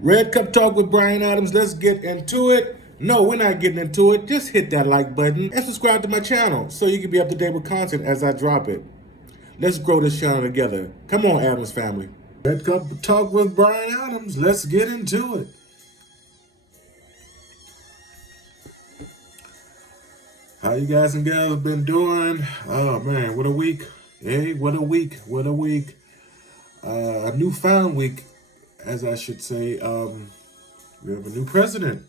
Red Cup Talk with Brian Adams. Let's get into it. No, we're not getting into it. Just hit that like button and subscribe to my channel so you can be up to date with content as I drop it. Let's grow this channel together. Come on, Adams family. Red Cup Talk with Brian Adams. Let's get into it. How you guys and gals been doing? Oh man, what a week. Hey, what a week. What a week. A newfound week, as I should say. We have a new president.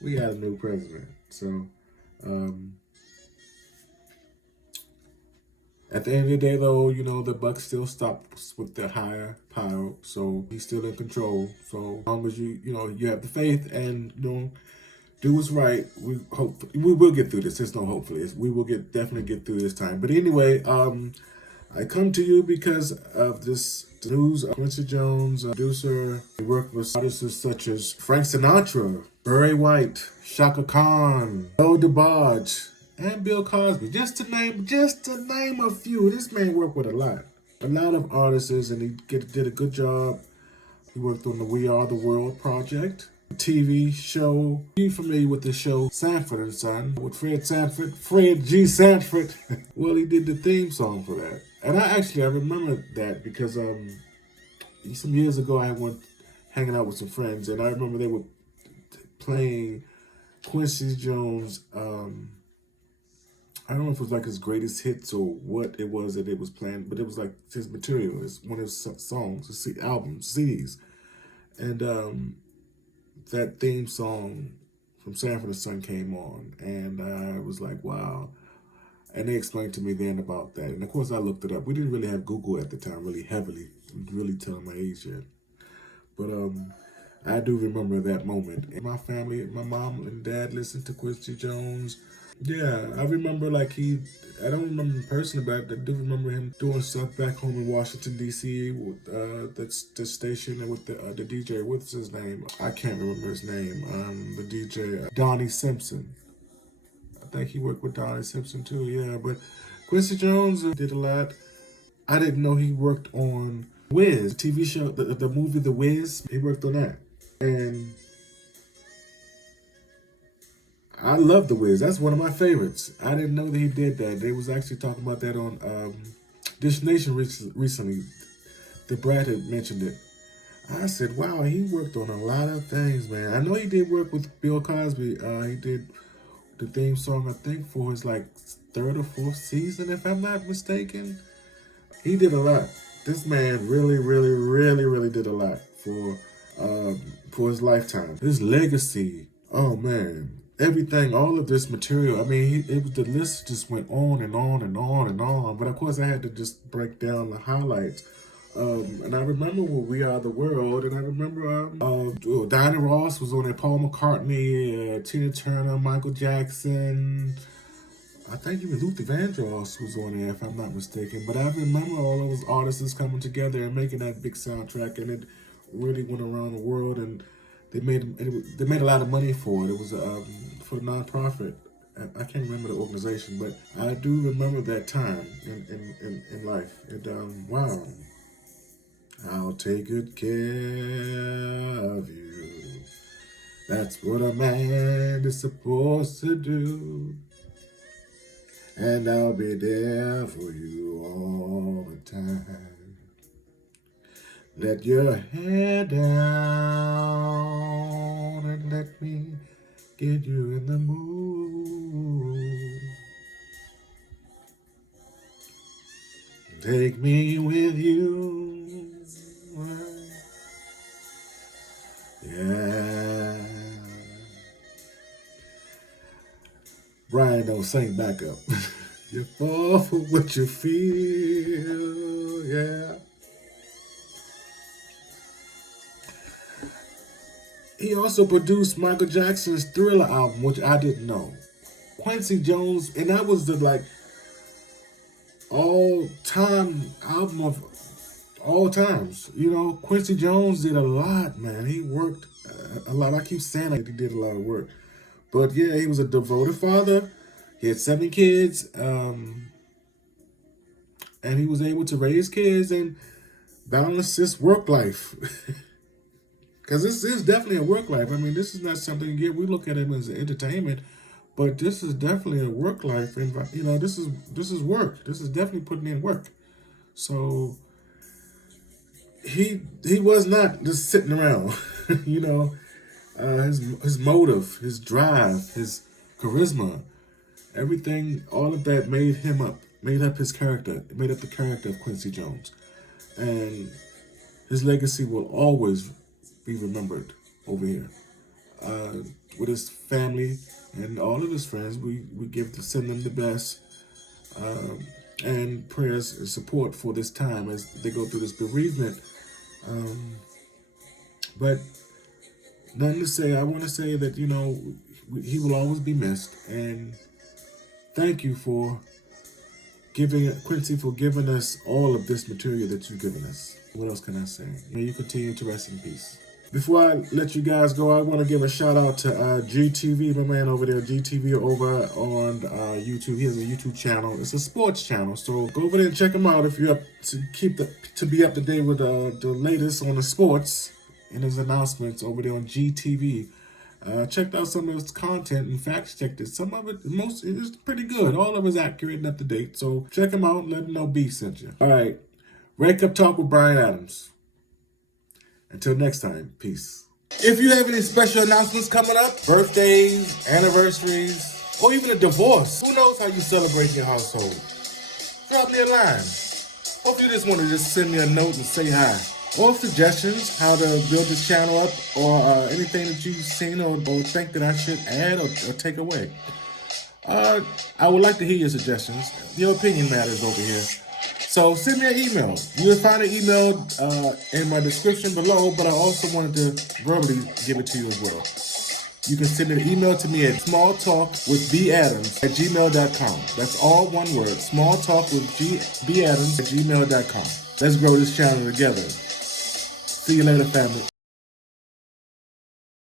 We got a new president. So, um, at the end of the day, though, the buck still stops with the higher power. So he's still in control. So as long as you have the faith and do what's right, we will get through this. There's no hopefully. We will definitely get through this time. But anyway, I come to you because of this news. Quincy Jones, producer, he worked with artists such as Frank Sinatra, Barry White, Shaka Khan, Joe DeBarge, and Bill Cosby. Just to name a few. This man worked with a lot of artists, and he did a good job. He worked on the We Are the World project. TV show. Are you familiar with the show Sanford and Son with Fred G. Sanford? Well, he did the theme song for that. And I remember that because some years ago I went hanging out with some friends, and I remember they were playing Quincy Jones. I don't know if it was like his greatest hits or what it was that it was playing, but it was like his material. It's one of his songs, albums, CDs, and that theme song from Sanford and Son came on, and I was like, wow. And they explained to me then about that. And of course, I looked it up. We didn't really have Google at the time, really heavily, really telling my age yet. But I do remember that moment. And my family, my mom and dad listened to Quincy Jones. Yeah, I remember I don't remember in person, but I do remember him doing stuff back home in Washington, D.C. with the station and with the DJ. What's his name? I can't remember his name. The DJ, Donnie Simpson. I think he worked with Donnie Simpson too, yeah. But Quincy Jones did a lot. I didn't know he worked on Wiz, TV show, the movie The Wiz. He worked on that. And I love The Wiz. That's one of my favorites. I didn't know that he did that. They was actually talking about that on Dish Nation recently. The Brad had mentioned it. I said, wow, he worked on a lot of things, man. I know he did work with Bill Cosby. He did the theme song, I think, for his third or fourth season, if I'm not mistaken. He did a lot. This man really, really, really, really did a lot for his lifetime. His legacy. Oh man. Everything, all of this material. I mean, the list just went on and on and on and on. But of course, I had to just break down the highlights. And I remember when We Are the World, and I remember Diana Ross was on there, Paul McCartney, Tina Turner, Michael Jackson. I think even Luther Vandross was on there, if I'm not mistaken. But I remember all those artists coming together and making that big soundtrack, and it really went around the world, and they made a lot of money for it. It was for a nonprofit. I can't remember the organization, but I do remember that time in life. And wow, I'll take good care of you. That's what a man is supposed to do. And I'll be there for you all the time. Let your head down and let me get you in the mood. Take me with you. Yeah. Brian, don't sing back up. You fall for what you feel. Yeah. He also produced Michael Jackson's Thriller album, which I didn't know. Quincy Jones, and that was the all-time album of all times. Quincy Jones did a lot, man. He worked a lot. I keep saying he did a lot of work. But yeah, he was a devoted father. He had 7 kids. and he was able to raise kids and balance this work life. Because this is definitely a work life. I mean, this is not something we look at it as entertainment, but this is definitely a work life. And this is work. This is definitely putting in work. So he was not just sitting around. His motive, his drive, his charisma, everything, all of that made up his character, made up the character of Quincy Jones, and his legacy will always be remembered over here. With his family and all of his friends, we send them the best and prayers and support for this time as they go through this bereavement. But nothing to say. I want to say that he will always be missed, and thank you for Quincy, for giving us all of this material that you've given us. What else can I say? May you continue to rest in peace. Before I let you guys go, I want to give a shout out to GTV, my man over there, GTV over on YouTube. He has a YouTube channel. It's a sports channel, so go over there and check him out if you're up to be up to date with the latest on the sports and his announcements over there on GTV. Checked out some of his content and fact checked it. Some of it, is pretty good. All of it is accurate and up to date. So check him out and let him know B sent you. All right, Red Cup Talk with Brian Adams. Until next time, peace. If you have any special announcements coming up, birthdays, anniversaries, or even a divorce, who knows how you celebrate your household? Drop me a line. Or if you just want to send me a note and say hi. Or suggestions how to build this channel up, or anything that you've seen or think that I should add or take away. I would like to hear your suggestions. Your opinion matters over here. So send me an email. You'll find an email in my description below, but I also wanted to verbally give it to you as well. You can send an email to me at smalltalkwithbadams@gmail.com. That's all one word, smalltalkwithbadams@gmail.com. Let's grow this channel together. See you later, family.